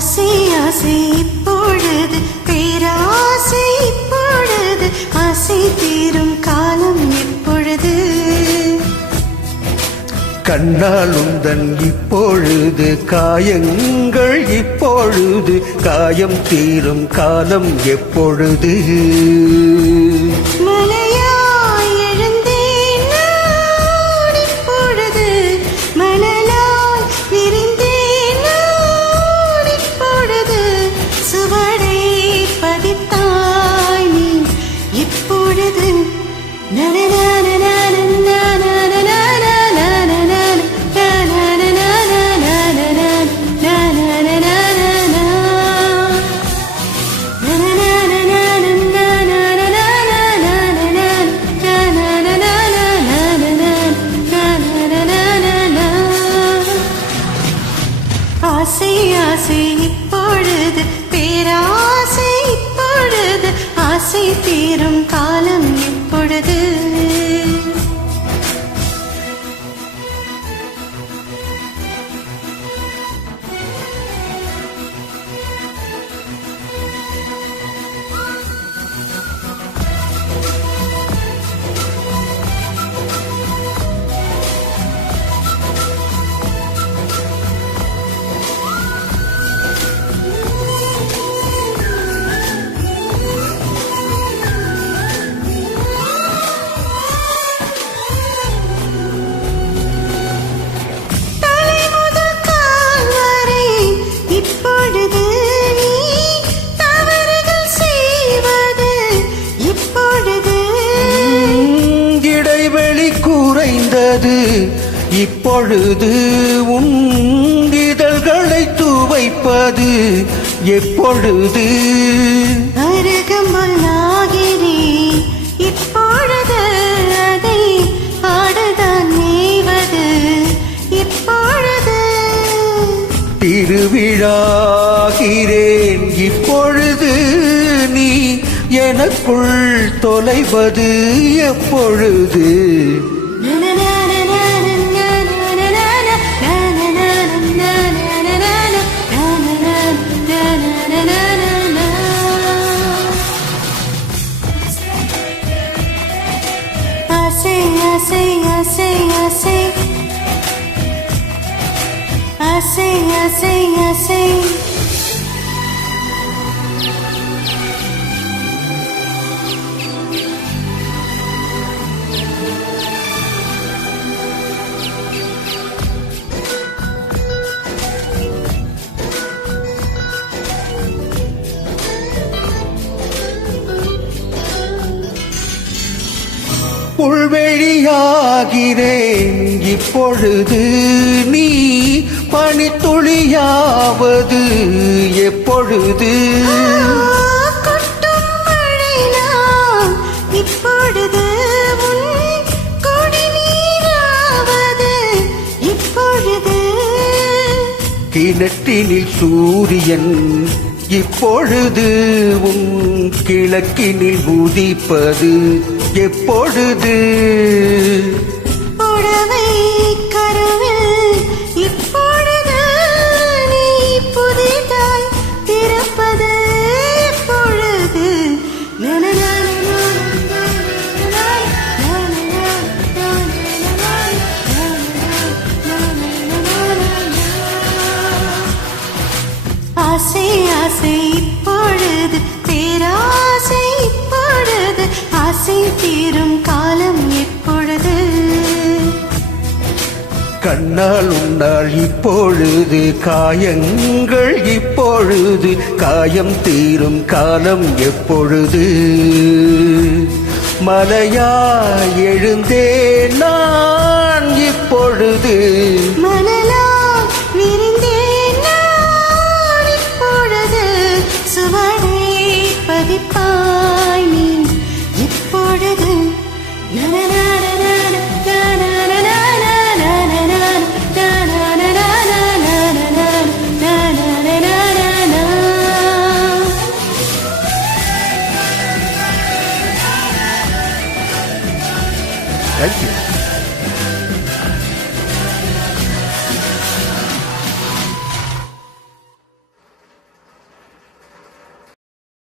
ஆசை இப்பொழுது பேராசை இப்பொழுது ஆசை தீரும் காலம் எப்பொழுது கண்ணால் உந்தன் இப்பொழுது காயங்கள் இப்பொழுது காயம் தீரும் காலம் எப்பொழுது? ஆசை ஆசை இப்பொழுது பேராசை இப்பொழுது ஆசை தீரும் காலம் இப்பொழுது. குறைந்தது இப்பொழுது உன் இதழ்களை துவைப்பது. எப்பொழுது? அருகம்புல் ஆகிறேன் இப்பொழுது அதை ஆடுதான் மேய்வது. இப்பொழுது? திருவிழாகிறேன். இப்பொழுது நீ எனக்குள் தொலைவது. எப்பொழுது? ஆசை ஆசை ஆசை ஆசை ஆசை புல்வெளியாகிறேன் இப்பொழுது நீ பனித்துளியாவது எப்பொழுது? இப்பொழுது கிணற்றினில் சூரியன் இப்பொழுது உன் கிழக்கினில் உதிப்பது எப்பொழுது? புடவை கண்ணால் உன்னால் இப்பொழுது காயங்கள் இப்பொழுது காயம் தீரும் காலம் எப்பொழுது? மலையா எழுந்தேன் நான்.